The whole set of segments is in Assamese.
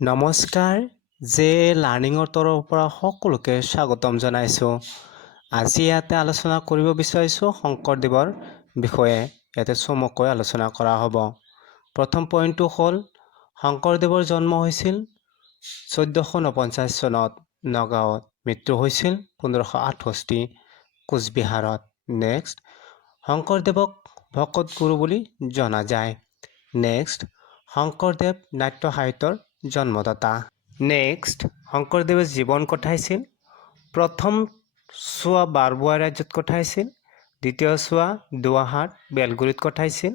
নমস্কাৰ যে লাৰ্ণিঙৰ তৰফৰ পৰা সকলোকে স্বাগতম জনাইছোঁ। আজি ইয়াতে আলোচনা কৰিব বিচাৰিছোঁ শংকৰদেৱৰ বিষয়ে। ইয়াতে চমুকৈ আলোচনা কৰা হ'ব। প্ৰথম পইণ্টটো হ'ল শংকৰদেৱৰ জন্ম হৈছিল 1449 চনত নগাঁৱত, মৃত্যু হৈছিল 1568 কোচবিহাৰত। নেক্সট, শংকৰদেৱক ভকত গুৰু বুলি জনা যায়। নেক্সট, শংকৰদেৱ নাট্য সাহিত্যৰ জন্মদাতা। নেক্সট, শংকৰদেৱে জীৱন কটাইছিল। প্ৰথম চোৱা বাৰবোৱা ৰাজ্যত কটাইছিল, দ্বিতীয় চোৱা দুৱাহাট বেলগুৰিত কটাইছিল,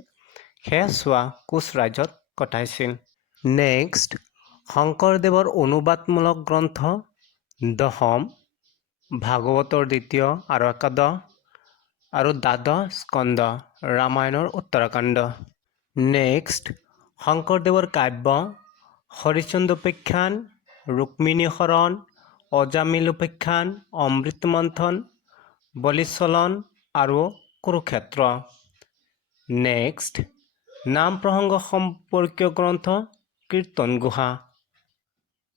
শেষ চোৱা কোচ ৰাজ্যত কটাইছিল। নেক্সট, শংকৰদেৱৰ অনুবাদমূলক গ্ৰন্থ দশম, ভাগৱতৰ দ্বিতীয় আৰু একাদশ আৰু দ্বাদশ স্কন্ধ, ৰামায়ণৰ উত্তৰাখণ্ড। নেক্সট, শংকৰদেৱৰ কাব্য হৰিশ্চন্দ্ৰোপাখ্যান, ৰুক্মিণী হৰণ, অজামিল উপাখ্যান, অমৃত মন্থন, বলিছলন আৰু কুৰুক্ষেত্ৰ। নেক্সট, নাম প্ৰসংগ সম্পৰ্কীয় গ্ৰন্থ কীৰ্তন ঘোষা।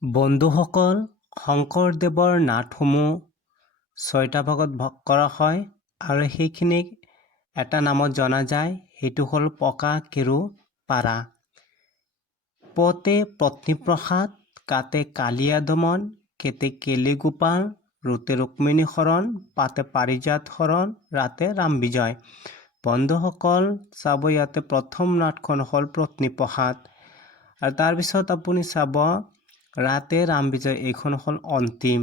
বন্ধুসকল, শংকৰদেৱৰ নাটসমূহ 6টা ভাগত ভাগ কৰা হয় আৰু সেইখিনিক এটা নামত জনা যায়, সেইটো হ'ল পকা কেৰু পাৰা। পতে পত্নীপ্ৰসাদ, কাতে কালিয়া দমন, কেতে কেলি গোপাল, ৰুতে ৰুক্মিণী হৰণ, পাতে পাৰিজাত হৰণ, ৰাতে ৰাম বিজয়। বন্ধুসকল চাব, ইয়াতে প্ৰথম নাটখন হ'ল পত্নীপ্ৰসাদ আৰু তাৰপিছত আপুনি চাব ৰাতে ৰাম বিজয়, এইখন হ'ল অন্তিম।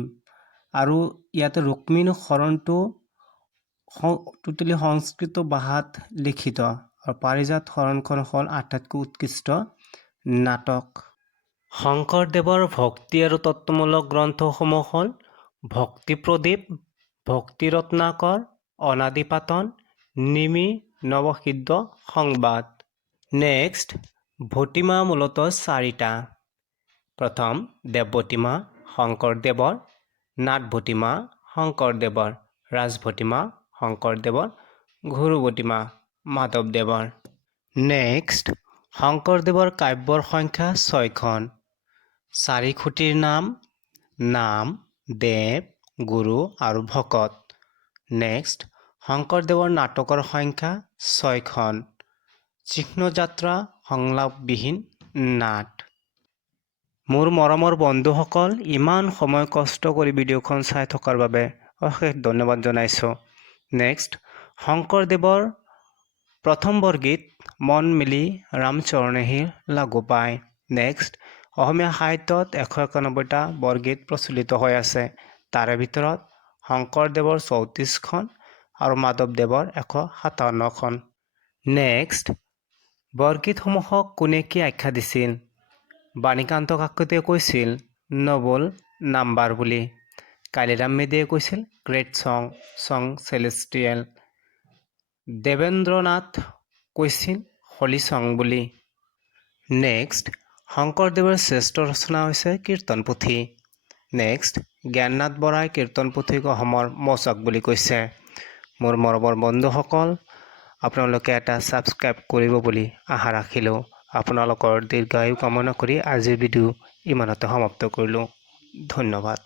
আৰু ইয়াতে ৰুক্মিণী হৰণটো টোটেলি সংস্কৃত ভাষাত লিখিত আৰু পাৰিজাত হৰণখন হ'ল আটাইতকৈ উৎকৃষ্ট নাটক। শংকৰদেৱৰ ভক্তি আৰু তত্ত্বমূলক গ্ৰন্থসমূহ হ'ল ভক্তি প্ৰদীপ, ভক্তি ৰত্নাকৰ, অনাদিপাতন, নিমি, নৱসিদ্ধ সংবাদ। নেক্সট, ভটিমা মূলতঃ 4টা। প্ৰথম দেৱভটিমা শংকৰদেৱৰ, নাটভটিমা শংকৰদেৱৰ, ৰাজভটিমা শংকৰদেৱৰ, ঘুৰুভটিমা মাধৱদেৱৰ। নেক্সট, শংকৰদেৱৰ কাব্যৰ সংখ্যা 6খন। 4 খুঁটিৰ নাম, নাম, দেৱ, গুৰু আৰু ভকত। নেক্সট, শংকৰদেৱৰ নাটকৰ সংখ্যা 6খন। চিহ্নযাত্ৰা সংলাপবিহীন নাট। মোৰ মৰমৰ বন্ধুসকল, ইমান সময় কষ্ট কৰি ভিডিঅ'খন চাই থকাৰ বাবে অশেষ ধন্যবাদ জনাইছোঁ। নেক্সট, শংকৰদেৱৰ প্ৰথম বৰগীত মন মিলি ৰামচৰণেহি লাগু পায়। নেক্সট, অসমীয়া সাহিত্যত 191টা বৰগীত প্ৰচলিত হৈ আছে। তাৰে ভিতৰত শংকৰদেৱৰ 34খন আৰু মাধৱদেৱৰ 157খন। নেক্সট, বৰগীতসমূহক কোনে কি আখ্যা দিছিল? বাণীকান্ত কাকতিয়ে কৈছিল নবল নাম্বাৰ বুলি। কালিৰাম মেধিয়ে কৈছিল great song, song celestial. Debendranath কৈছিল হলি ছং বুলি। নেক্সট, শংকৰদেৱৰ শ্ৰেষ্ঠ ৰচনা হৈছে কীৰ্তন পুথি। নেক্সট, জ্ঞাননাথ বৰাই কীৰ্তন পুথিক অসমৰ মৌচাক বুলি কৈছে। মোৰ মৰমৰ বন্ধুসকল, আপোনালোকে এটা ছাবস্ক্ৰাইব কৰিব বুলি আশা ৰাখিলোঁ। আপোনালোকৰ দীৰ্ঘায়ু কামনা কৰি আজিৰ ভিডিঅ' ইমানতে সমাপ্ত কৰিলোঁ। ধন্যবাদ।